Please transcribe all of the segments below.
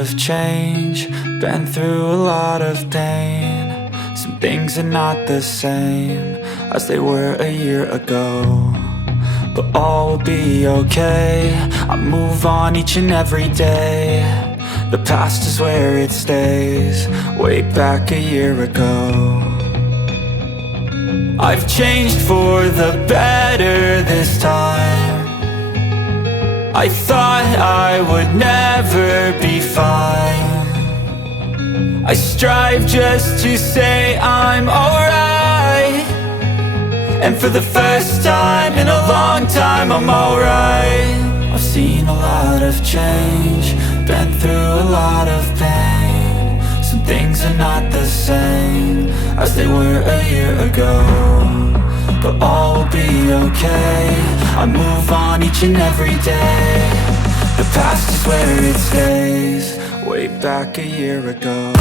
of change, been through a lot of pain. Some things are not the same as they were a year ago, but all will be okay. I move on each and every day. The past is where it stays, way back a year ago. I've changed for the better this time. I thought I would never be fine. I strive just to say I'm alright, and for the first time in a long time I'm alright. I've seen a lot of change, been through a lot of pain. Some things are not the same as they were a year ago, but all will be okay. I move on each and every day. The past is where it stays, way back a year ago.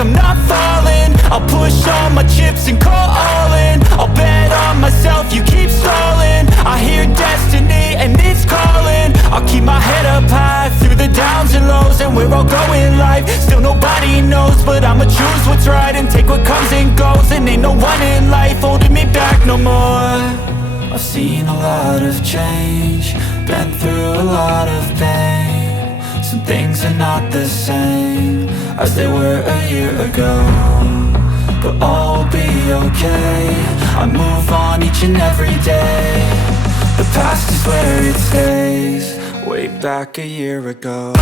I'm not falling, I'll push all my chips and call all in. I'll bet on myself, you keep stalling. I hear destiny and it's calling. I'll keep my head up high through the downs and lows, and we're all going life. Still nobody knows, but I'ma choose what's right and take what comes and goes. And ain't no one in life holding me back no more. I've seen a lot of change, been through a lot of pain. Some things are not the same as they were a year ago, but all will be okay. I move on each and every day. The past is where it stays, way back a year ago.